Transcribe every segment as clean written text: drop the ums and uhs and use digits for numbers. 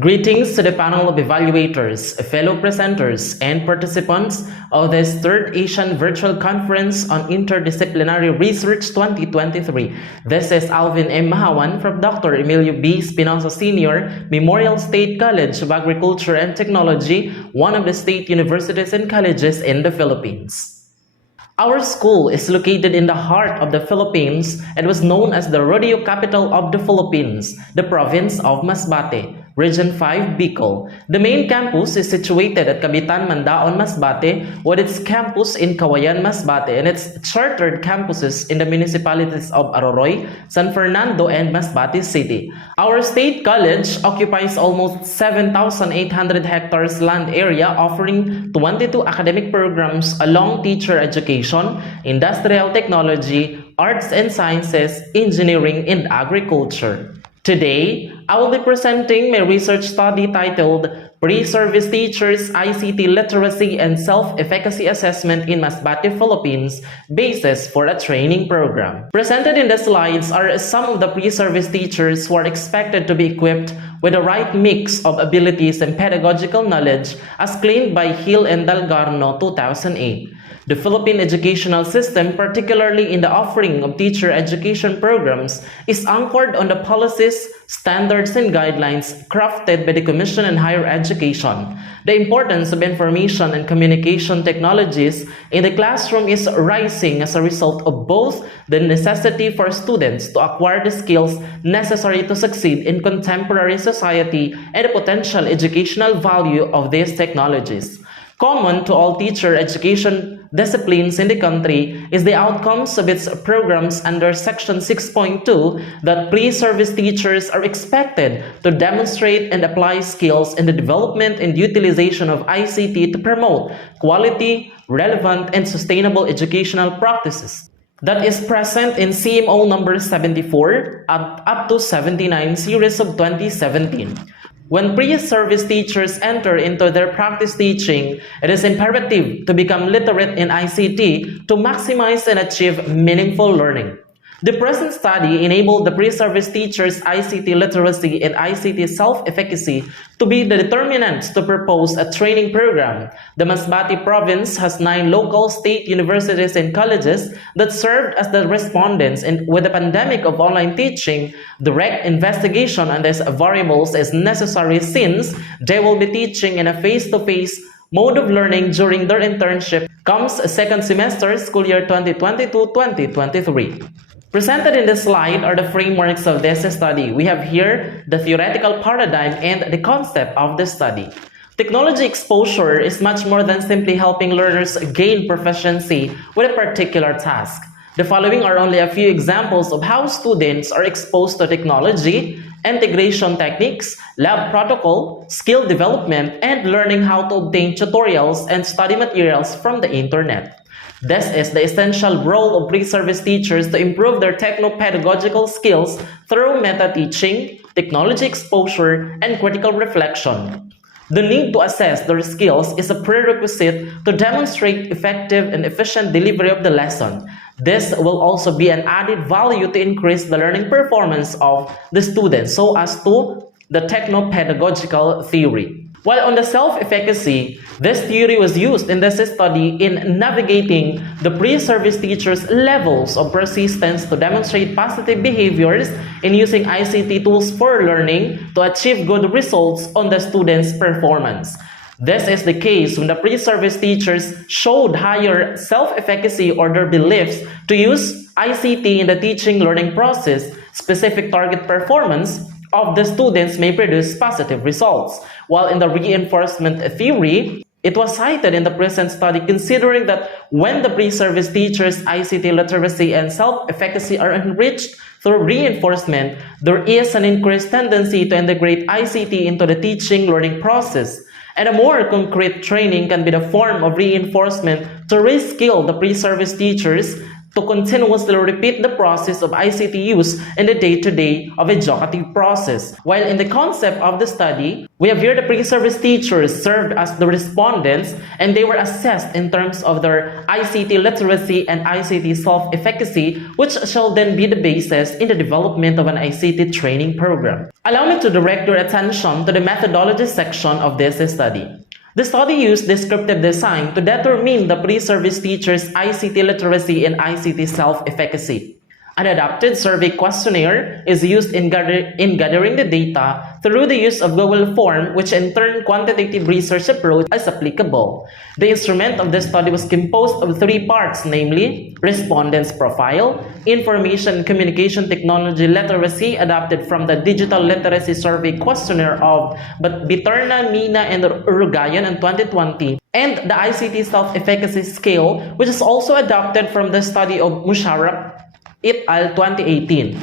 Greetings to the panel of evaluators, fellow presenters, and participants of this third Asian Virtual Conference on Interdisciplinary Research 2023. This is Alvin M. Mahawan from Dr. Emilio B. Espinosa Sr., Memorial State College of Agriculture and Technology, one of the state universities and colleges in the Philippines. Our school is located in the heart of the Philippines and was known as the rodeo capital of the Philippines, the province of Masbate, Region 5, Bicol. The main campus is situated at Cabitan, Mandaon, Masbate, with its campus in Kawayan, Masbate, and its chartered campuses in the municipalities of Aroroy, San Fernando, and Masbate City. Our state college occupies almost 7,800 hectares land area, offering 22 academic programs along teacher education, industrial technology, arts and sciences, engineering, and agriculture. Today, I will be presenting my research study titled Pre-Service Teachers ICT Literacy and Self-Efficacy Assessment in Masbate, Philippines, Basis for a Training Program. Presented in the slides are some of the pre-service teachers who are expected to be equipped with the right mix of abilities and pedagogical knowledge as claimed by Hill and Dalgarno 2008. The Philippine educational system, particularly in the offering of teacher education programs, is anchored on the policies, standards, and guidelines crafted by the Commission on Higher Education. The importance of information and communication technologies in the classroom is rising as a result of both the necessity for students to acquire the skills necessary to succeed in contemporary society and the potential educational value of these technologies. Common to all teacher education disciplines in the country is the outcomes of its programs under Section 6.2 that pre-service teachers are expected to demonstrate and apply skills in the development and utilization of ICT to promote quality, relevant, and sustainable educational practices. That is present in CMO number 74 up to 79 series of 2017. When pre-service teachers enter into their practice teaching, it is imperative to become literate in ICT to maximize and achieve meaningful learning. The present study enabled the pre-service teachers' ICT literacy and ICT self-efficacy to be the determinants to propose a training program. The Masbate province has 9 local state universities and colleges that served as the respondents, and with the pandemic of online teaching, direct investigation on these variables is necessary since they will be teaching in a face-to-face mode of learning during their internship comes second semester school year 2022-2023. Presented in this slide are the frameworks of this study. We have here the theoretical paradigm and the concept of the study. Technology exposure is much more than simply helping learners gain proficiency with a particular task. The following are only a few examples of how students are exposed to technology, integration techniques, lab protocol, skill development, and learning how to obtain tutorials and study materials from the internet. This is the essential role of pre-service teachers to improve their techno-pedagogical skills through meta-teaching, technology exposure, and critical reflection. The need to assess their skills is a prerequisite to demonstrate effective and efficient delivery of the lesson. This will also be an added value to increase the learning performance of the students so as to the techno-pedagogical theory. While on the self-efficacy, this theory was used in this study in navigating the pre-service teachers' levels of persistence to demonstrate positive behaviors in using ICT tools for learning to achieve good results on the students' performance. This is the case when the pre-service teachers showed higher self-efficacy or their beliefs to use ICT in the teaching learning process. Specific target performance of the students may produce positive results. While in the reinforcement theory, it was cited in the present study considering that when the pre-service teachers' ICT literacy and self-efficacy are enriched through reinforcement, there is an increased tendency to integrate ICT into the teaching learning process. And a more concrete training can be the form of reinforcement to reskill the pre-service teachers to continuously repeat the process of ICT use in the day-to-day of educative process. While in the concept of the study, we have here the pre-service teachers served as the respondents, and they were assessed in terms of their ICT literacy and ICT self-efficacy, which shall then be the basis in the development of an ICT training program. Allow me to direct your attention to the methodology section of this study. The study used descriptive design to determine the pre-service teachers' ICT literacy and ICT self-efficacy. An adapted survey questionnaire is used in gathering the data through the use of Google Form, which in turn quantitative research approach is applicable. The instrument of this study was composed of 3 parts, namely respondents' profile, information and communication technology literacy adapted from the digital literacy survey questionnaire of Biterna, Mina, and Uruguayan in 2020, and the ICT self-efficacy scale, which is also adapted from the study of Musharraf et al. 2018.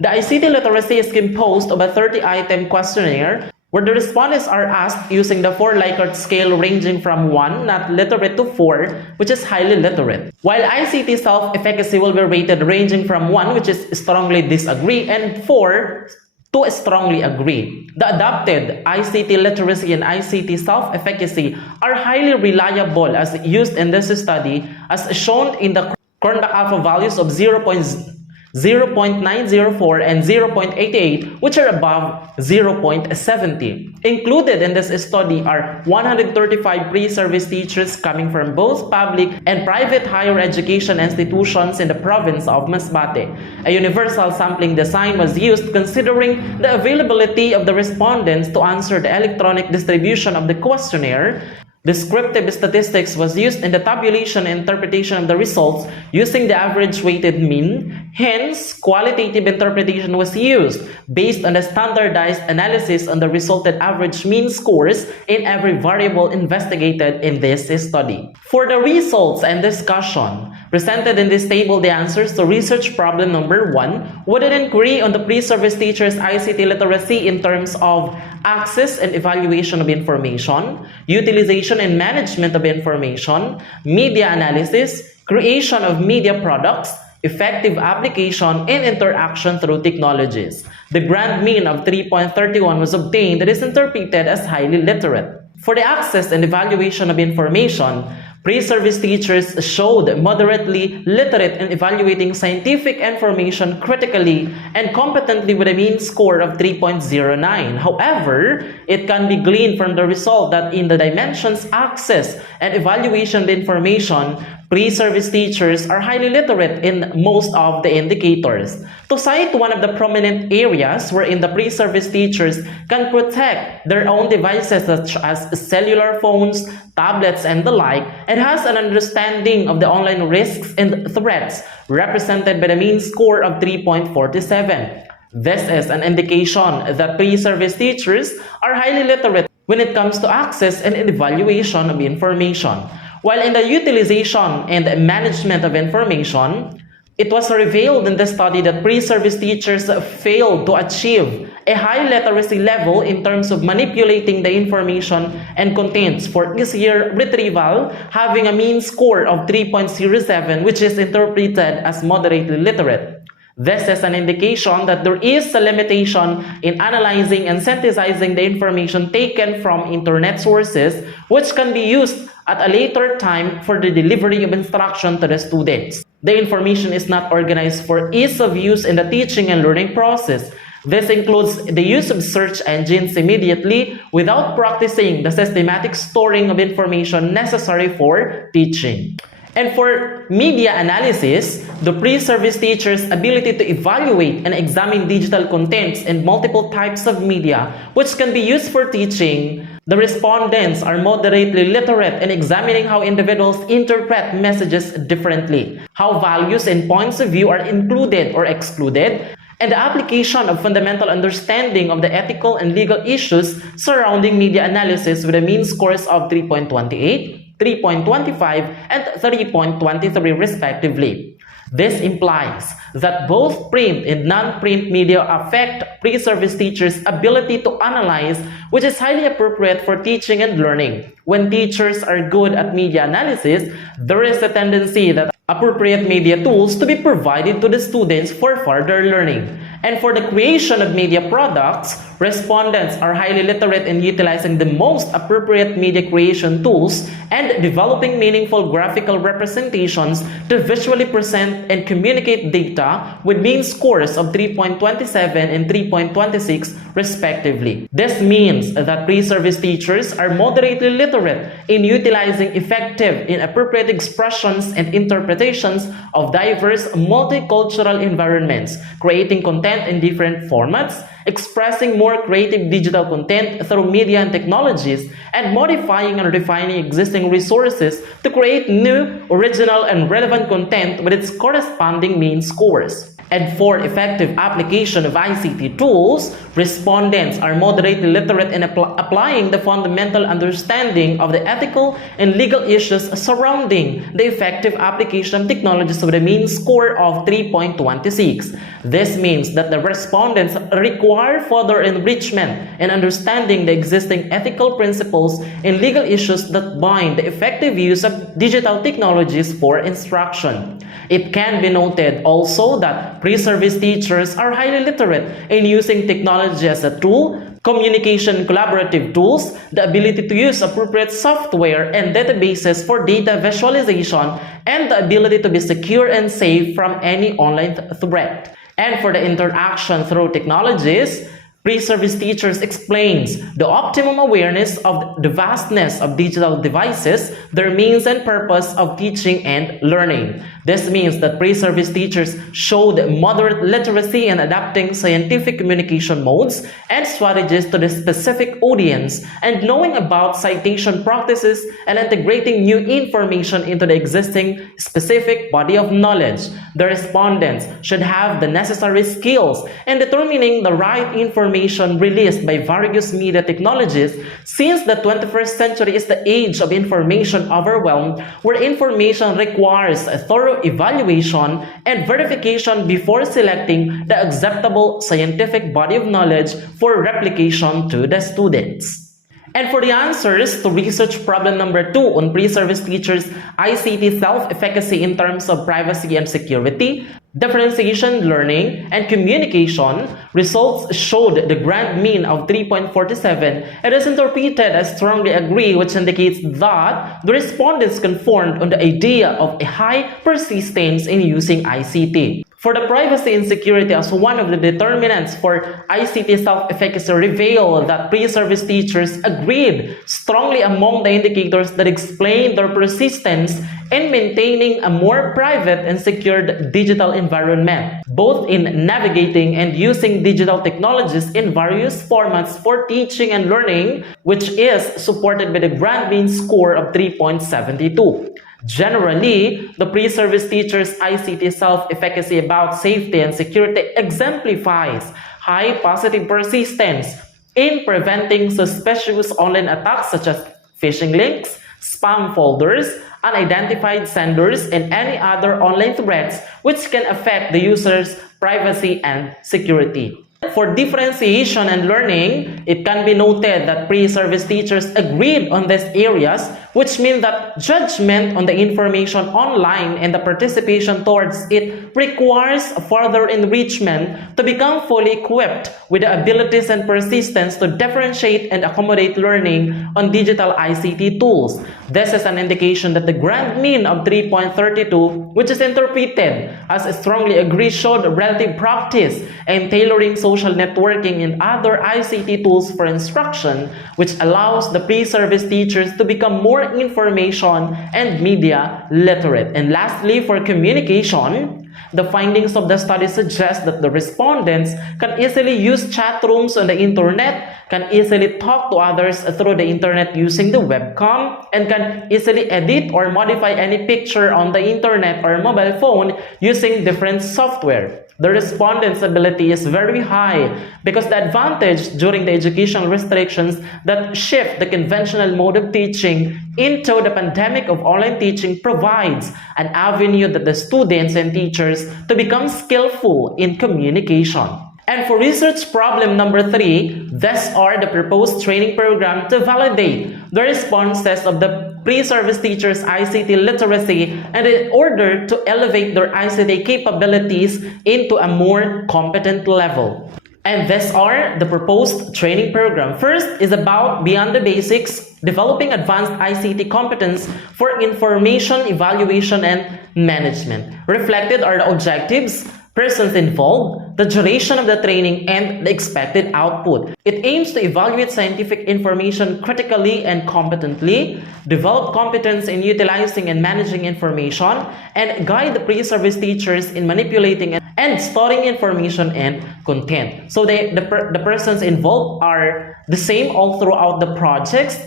The ICT literacy is composed of a 30-item questionnaire where the respondents are asked using the 4 Likert scale ranging from 1, not literate, to 4, which is highly literate. While ICT self-efficacy will be rated ranging from 1, which is strongly disagree, and 4, to strongly agree. The adapted ICT literacy and ICT self-efficacy are highly reliable as used in this study, as shown in the Cronbach alpha values of 0.904 and 0.88, which are above 0.70. Included in this study are 135 pre-service teachers coming from both public and private higher education institutions in the province of Masbate. A universal sampling design was used considering the availability of the respondents to answer the electronic distribution of the questionnaire. Descriptive statistics was used in the tabulation and interpretation of the results using the average weighted mean. Hence, qualitative interpretation was used based on the standardized analysis on the resulted average mean scores in every variable investigated in this study. For the results and discussion, presented in this table the answers to research problem number 1 with an inquiry on the pre-service teachers' ICT literacy in terms of access and evaluation of information, utilization and management of information, media analysis, creation of media products, effective application and interaction through technologies. The grand mean of 3.31 was obtained that is interpreted as highly literate. For the access and evaluation of information, pre-service teachers showed moderately literate in evaluating scientific information critically and competently with a mean score of 3.09. However, it can be gleaned from the result that in the dimensions access and evaluation of information, pre-service teachers are highly literate in most of the indicators. To cite one of the prominent areas wherein the pre-service teachers can protect their own devices such as cellular phones, tablets, and the like, it has an understanding of the online risks and threats represented by the mean score of 3.47. This is an indication that pre-service teachers are highly literate when it comes to access and evaluation of information. While in the utilization and management of information, it was revealed in the study that pre-service teachers failed to achieve a high literacy level in terms of manipulating the information and contents for easier retrieval, having a mean score of 3.07, which is interpreted as moderately literate. This is an indication that there is a limitation in analyzing and synthesizing the information taken from internet sources, which can be used at a later time for the delivery of instruction to the students. The information is not organized for ease of use in the teaching and learning process. This includes the use of search engines immediately without practicing the systematic storing of information necessary for teaching. And for media analysis, the pre-service teacher's ability to evaluate and examine digital contents in multiple types of media, which can be used for teaching. The respondents are moderately literate in examining how individuals interpret messages differently, how values and points of view are included or excluded, and the application of fundamental understanding of the ethical and legal issues surrounding media analysis with a mean scores of 3.28, 3.25, and 3.23 respectively. This implies that both print and non-print media affect pre-service teachers' ability to analyze, which is highly appropriate for teaching and learning. When teachers are good at media analysis, there is a tendency that appropriate media tools to be provided to the students for further learning. And for the creation of media products, respondents are highly literate in utilizing the most appropriate media creation tools and developing meaningful graphical representations to visually present and communicate data with mean scores of 3.27 and 3.26 respectively. This means that pre-service teachers are moderately literate in utilizing effective, inappropriate expressions and interpretations of diverse multicultural environments, creating content in different formats, expressing more creative digital content through media and technologies, and modifying and refining existing resources to create new, original, and relevant content with its corresponding mean scores. And for effective application of ICT tools, respondents are moderately literate in applying the fundamental understanding of the ethical and legal issues surrounding the effective application of technologies with a mean score of 3.26. This means that the respondents require further enrichment in understanding the existing ethical principles and legal issues that bind the effective use of digital technologies for instruction. It can be noted also that pre-service teachers are highly literate in using technology as a tool, communication collaborative tools, the ability to use appropriate software and databases for data visualization, and the ability to be secure and safe from any online threat. And for the interaction through technologies, pre-service teachers explains the optimum awareness of the vastness of digital devices, their means and purpose of teaching and learning. This means that pre-service teachers showed moderate literacy in adapting scientific communication modes and strategies to the specific audience and knowing about citation practices and integrating new information into the existing specific body of knowledge. The respondents should have the necessary skills in determining the right information released by various media technologies, since the 21st century is the age of information overwhelm, where information requires a thorough evaluation and verification before selecting the acceptable scientific body of knowledge for replication to the students. And for the answers to research problem number 2 on pre-service teachers' ICT self-efficacy in terms of privacy and security, differentiation learning, and communication, results showed the grand mean of 3.47. It is interpreted as strongly agree, which indicates that the respondents conformed on the idea of a high persistence in using ICT. For the privacy and security as one of the determinants for ICT self-efficacy reveal that pre-service teachers agreed strongly among the indicators that explain their persistence in maintaining a more private and secured digital environment, both in navigating and using digital technologies in various formats for teaching and learning, which is supported by the grand mean score of 3.72. Generally, the pre-service teacher's ICT self-efficacy about safety and security exemplifies high positive persistence in preventing suspicious online attacks such as phishing links, spam folders, unidentified senders, and any other online threats which can affect the user's privacy and security. For differentiation and learning, it can be noted that pre-service teachers agreed on these areas, which means that judgment on the information online and the participation towards it requires further enrichment to become fully equipped with the abilities and persistence to differentiate and accommodate learning on digital ICT tools. This is an indication that the grand mean of 3.32, which is interpreted as a strongly agreed, showed relative practice in tailoring social networking and other ICT tools for instruction, which allows the pre-service teachers to become more information and media literate. And lastly, for communication, the findings of the study suggest that the respondents can easily use chat rooms on the internet, can easily talk to others through the internet using the webcam, and can easily edit or modify any picture on the internet or mobile phone using different software. The respondents' ability is very high because the advantage during the educational restrictions that shift the conventional mode of teaching into the pandemic of online teaching provides an avenue that the students and teachers to become skillful in communication. And for research problem number 3, these are the proposed training program to validate the responses of the pre-service teachers' ICT literacy and in order to elevate their ICT capabilities into a more competent level. And these are the proposed training program. First is about Beyond the Basics, developing advanced ICT competence for information evaluation and management. Reflected are the objectives, persons involved, the duration of the training, and the expected output. It aims to evaluate scientific information critically and competently, develop competence in utilizing and managing information, and guide the pre-service teachers in manipulating and storing information and content. So the persons involved are the same all throughout the projects,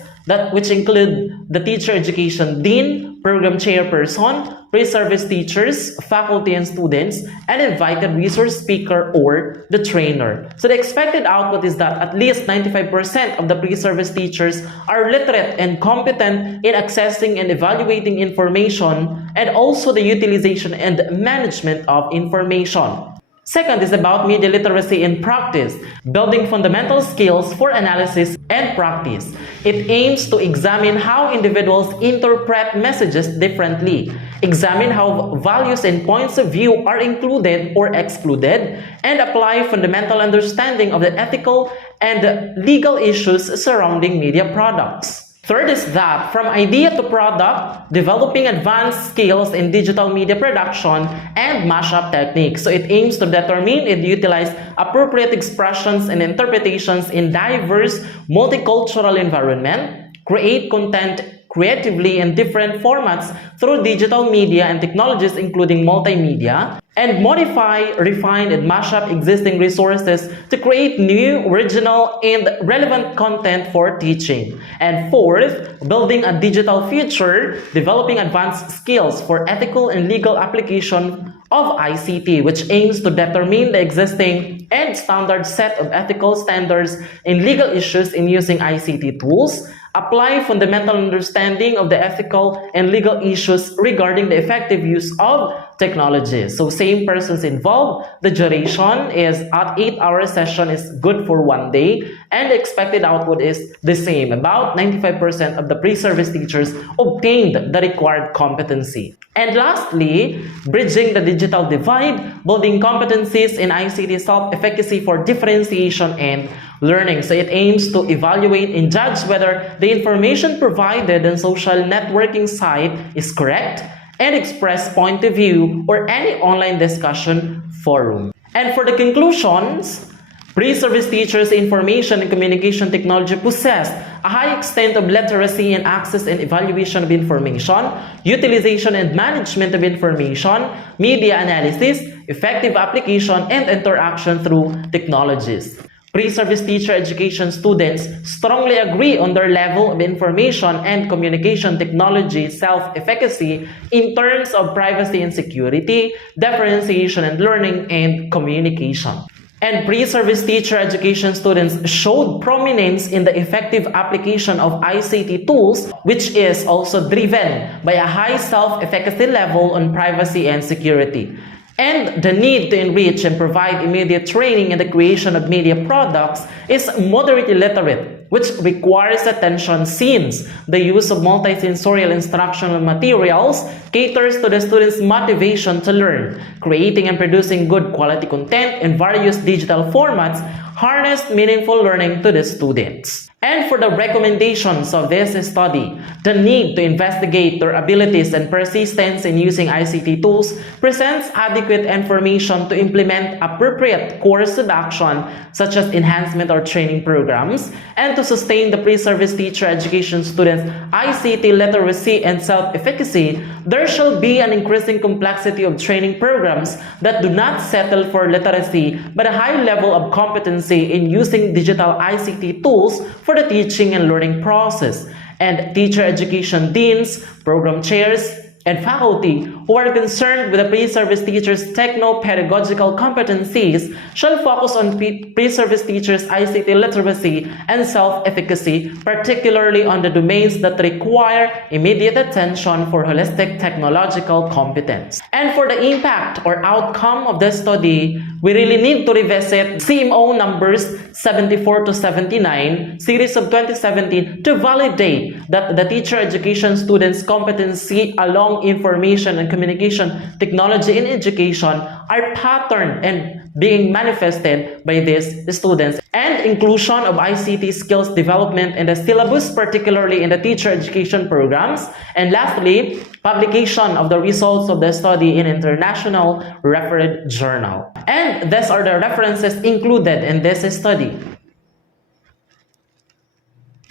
which include the teacher education dean, program chairperson, pre-service teachers, faculty and students, and invited resource speaker or the trainer. So the expected output is that at least 95% of the pre-service teachers are literate and competent in accessing and evaluating information, and also the utilization and management of information. Second is about media literacy in practice, building fundamental skills for analysis and practice. It aims to examine how individuals interpret messages differently, examine how values and points of view are included or excluded, and apply fundamental understanding of the ethical and legal issues surrounding media products. Third is that from idea to product, developing advanced skills in digital media production and mashup techniques. So it aims to determine and utilize appropriate expressions and interpretations in diverse multicultural environment, create content creatively in different formats through digital media and technologies including multimedia, and modify, refine, and mash up existing resources to create new, original, and relevant content for teaching. And fourth, building a digital future, developing advanced skills for ethical and legal application of ICT, which aims to determine the existing and standard set of ethical standards and legal issues in using ICT tools, apply fundamental understanding of the ethical and legal issues regarding the effective use of technology. So same persons involved, the duration is at 8-hour session is good for 1 day, and the expected output is the same. About 95% of the pre-service teachers obtained the required competency. And lastly, bridging the digital divide, building competencies in ICT self-efficacy for differentiation and learning. So it aims to evaluate and judge whether the information provided on social networking site is correct and express point of view or any online discussion forum. And for the conclusions, pre-service teachers information and communication technology possess a high extent of literacy in access and evaluation of information, utilization and management of information, media analysis, effective application, and interaction through technologies. Pre-service teacher education students strongly agree on their level of information and communication technology self-efficacy in terms of privacy and security, differentiation and learning, and communication. And pre-service teacher education students showed prominence in the effective application of ICT tools, which is also driven by a high self-efficacy level on privacy and security. And the need to enrich and provide immediate training in the creation of media products is moderately literate, which requires attention since the use of multisensorial instructional materials caters to the students' motivation to learn. Creating and producing good quality content in various digital formats harness meaningful learning to the students. And for the recommendations of this study, the need to investigate their abilities and persistence in using ICT tools presents adequate information to implement appropriate course of action such as enhancement or training programs, and to sustain the pre-service teacher education students' ICT literacy and self-efficacy. There shall be an increasing complexity of training programs that do not settle for literacy but a high level of competency in using digital ICT tools for the teaching and learning process. And teacher education deans, program chairs, and faculty who are concerned with the pre-service teachers' techno-pedagogical competencies shall focus on pre-service teachers' ICT literacy and self-efficacy, particularly on the domains that require immediate attention for holistic technological competence. And for the impact or outcome of this study, we really need to revisit CMO numbers 74 to 79, series of 2017, to validate that the teacher education students' competency along information and communication technology in education are patterned and being manifested by these students, and inclusion of ICT skills development in the syllabus, particularly in the teacher education programs, and lastly, publication of the results of the study in international referred journal. And these are the references included in this study.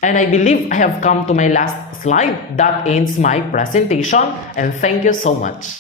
And I believe I have come to my last slide. That ends my presentation, and thank you so much.